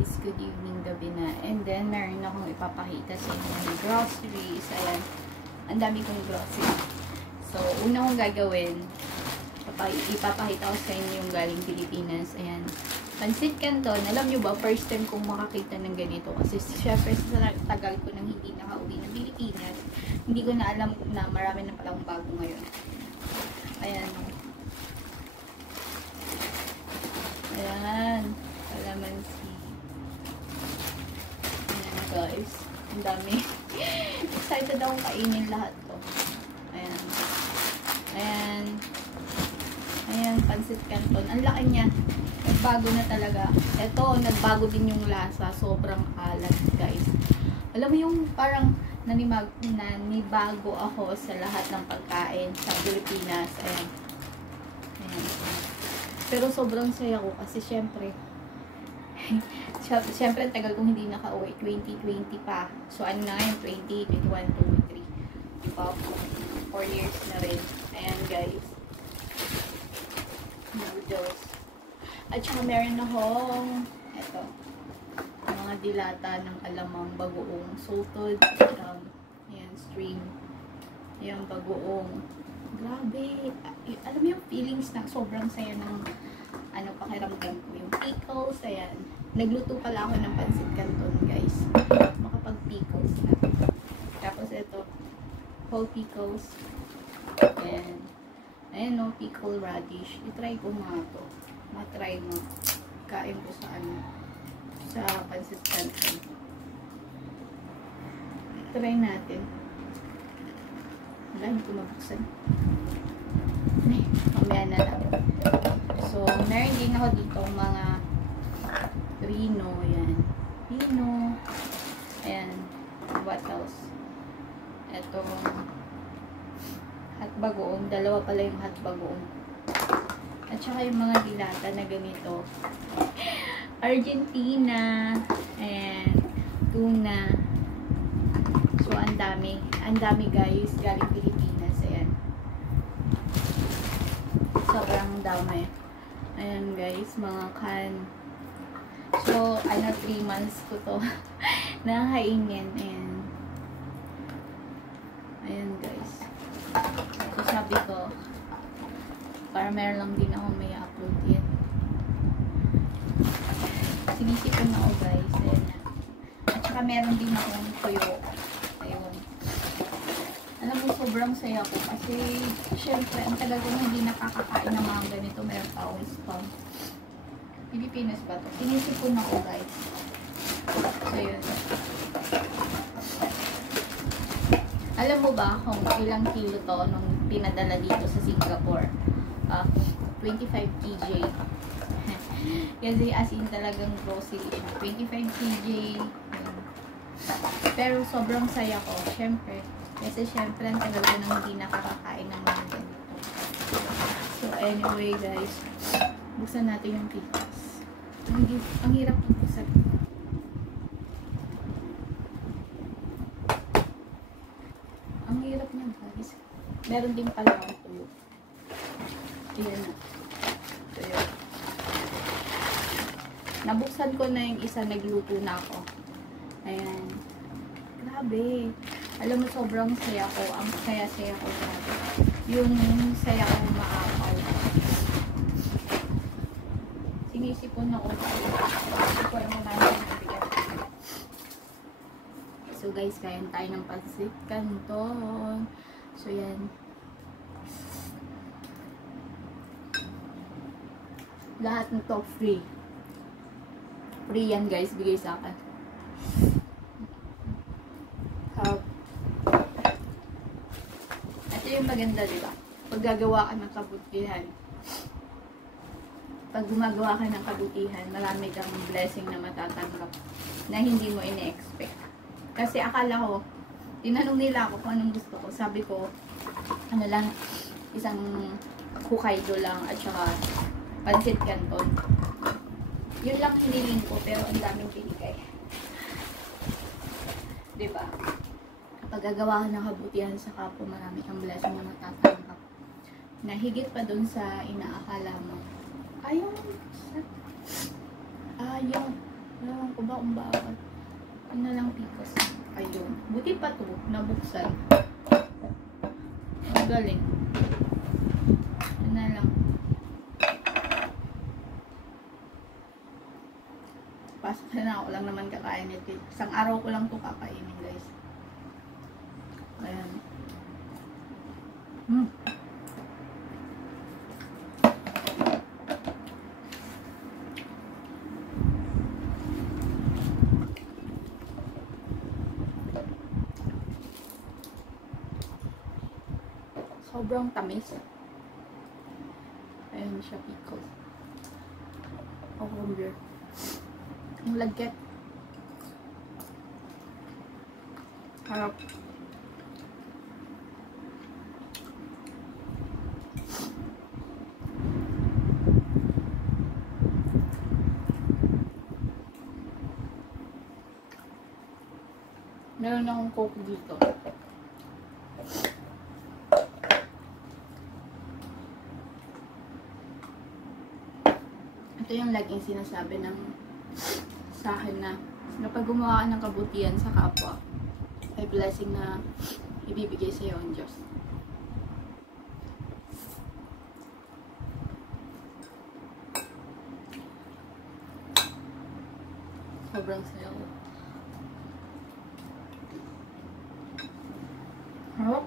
guys, good evening, gabi na. And then, meron akong ipapakita sa inyo ng groceries. Ayan, ang dami kong groceries. So, una kong gagawin, ipapakita ko sa inyo yung galing Pilipinas. Ayan, Pancit Canton. Alam nyo ba, first time kong makakita ng ganito. Kasi syempre sa tagal ko nang hindi nakauwi ng Pilipinas, hindi ko na alam na marami na palang bago ngayon. Ayan, ayan, calamansi. Ayan guys, ang dami. Excited akong kainin lahat to. Ayan. Ayan. Ayan, Pancit Canton. Ang laki niya. Nagbago na talaga. Ito, nagbago din yung lasa. Sobrang alat guys. Alam mo yung parang nanibago ako sa lahat ng pagkain sa Pilipinas. Ayan. Ayan. Pero sobrang saya ko kasi syempre tagal kong hindi nakauwi. 2020 pa. So ano na ngayon? 20, 21, 23. Diba? 4 years na rin. Ayan guys. Noodles. At saka meron akong eto. Mga dilata ng alamang bagoong salted. Ayan, stream. Ayan, bagoong. Grabe. Alam mo yung feelings na sobrang saya ng pakiramdam ko. Yung pickles, ayan. Nagluto pala ako ng Pancit Canton, guys. Makapag-pickles na. Tapos ito, whole pickles. Ayan. Ayan no, pickle radish. I-try ko mga to. Ma-try mo. Kain ko sa sa Pancit Canton. Try natin. Wala, hindi ko mabuksan. Ay, mamaya na lang. So, meron din ako dito mga Rino, ayan. Rino. Ayan. What else? Ito. Hot bagoong. Dalawa pala yung hot bagoong. At saka yung mga dilata na ganito. Argentina. Ayan. Tuna. So, ang dami. Ang dami guys. Galing Pilipinas. Ayan. Sobrang dami. Ayan guys. Mga can. So, 3 months ko to nakainin. Ayan. Ayan guys. So, sabi ko, para meron lang din ako may upload yan. Sinisipon ako guys. Ayan. At saka meron din akong tuyo. Ayun. Alam mo, sobrang saya ko. Kasi, syempre, ang tagal ko hindi nakakakain ng mga ganito. Meron pa akong spam. Pilipinas ba ito? Sinisipon ako guys. So, yun. Alam mo ba kung ilang kilo to nung pinadala dito sa Singapore? 25 kg. Kasi as in talagang grocery siya. 25 kg. Pero sobrang saya ko. Syempre. Kasi syempre ang tagal ko nang hindi nakakakain ng mga ganito. So anyway guys. Buksan natin yung pickles. Ang hirap buksan. Ang hirap niya guys. Meron din pala akong tuyo. Ayan na. Tuyo. Nabuksan ko na yung isa, nagluto na ako. Ayan. Grabe. Alam mo, sobrang saya ko. Ang saya-saya ko grabe. Yung saya ko maakaw. Sinisipon ako. Sinisipon mo namin ang bigat. So guys, kain tayo ng Pancit Canton. So yan. Lahat ng to free. Free yan guys, bigay sa akin. Ito yung maganda, diba? Pag gagawa ka ng kabutihan, pag gumagawa ka ng kabutihan, marami kang blessing na matatanggap na hindi mo ine-expect. Kasi akala ko, tinanong nila ako kung anong gusto ko. Sabi ko, ano lang, isang Hokkaido lang at saka Pancit Canton. Yun lang hiniling ko, pero ang daming binigay. Diba? Pag gagawa ka ng kabutihan sa kapwa, marami kang blessing na matatanggap. Na higit pa dun sa inaakala mo. Ayaw ko ba kung bakit? Ano lang picos. Ayun. Buti pa to, nabuksan. Ang galing. Ano lang. Pasok na ako lang naman kakain ito. Isang araw ko lang to kakainin, guys. Ayan. Sobrang tamis. Ayan siya, pickles. Cucumber. Ang lagkit. Harap. Meron akong coke dito. Ito yung laging sinasabi ng sa akin na kapag gumawa ka ng kabutihan sa kapwa, ay blessing na ibibigay sa iyo ang Diyos. Sobrang sayo. Harap.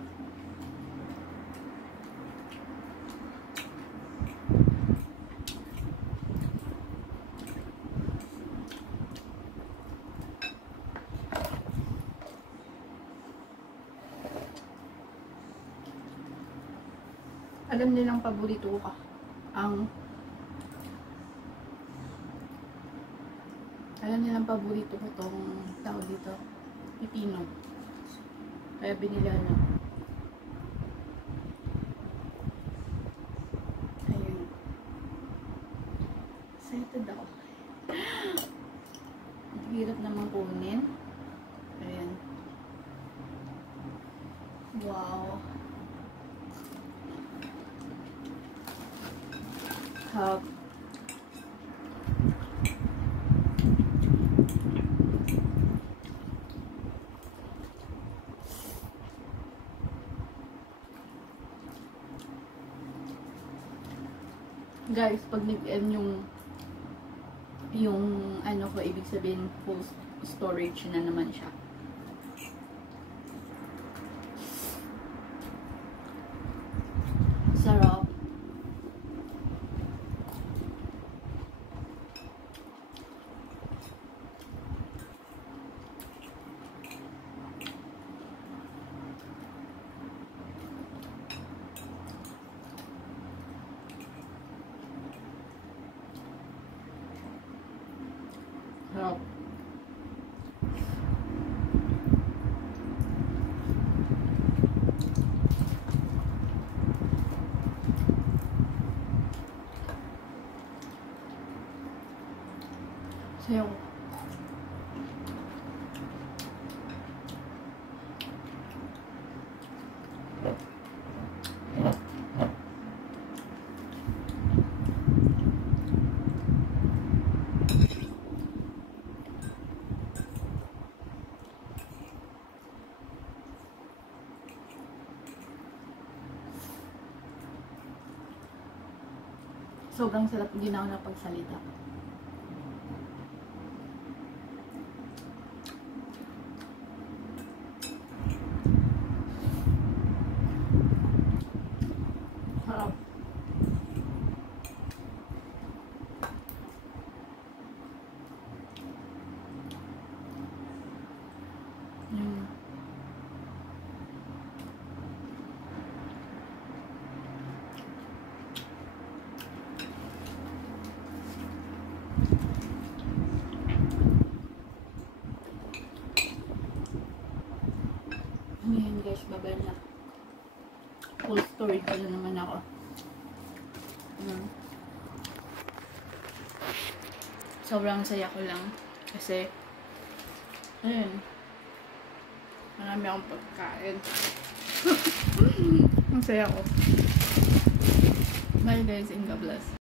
Alam nilang paborito ko alam nilang paborito ko tong tawag dito, pipino. Kaya binila na. Ayun. Excited ako. Hirap naman kunin. Ayan. Wow. Hop. Guys, pag nag-end yung ano ko, ibig sabihin full storage na naman siya. Sarap. Sarap. Sayo. Sobrang sarap, hindi na ako napagsalita. Sarap. Ayan guys, babay na. Full storage na naman ako. Sobrang saya ko lang. Kasi, ayun. Marami akong pagkain. Ang saya ko. Bye guys, and God bless.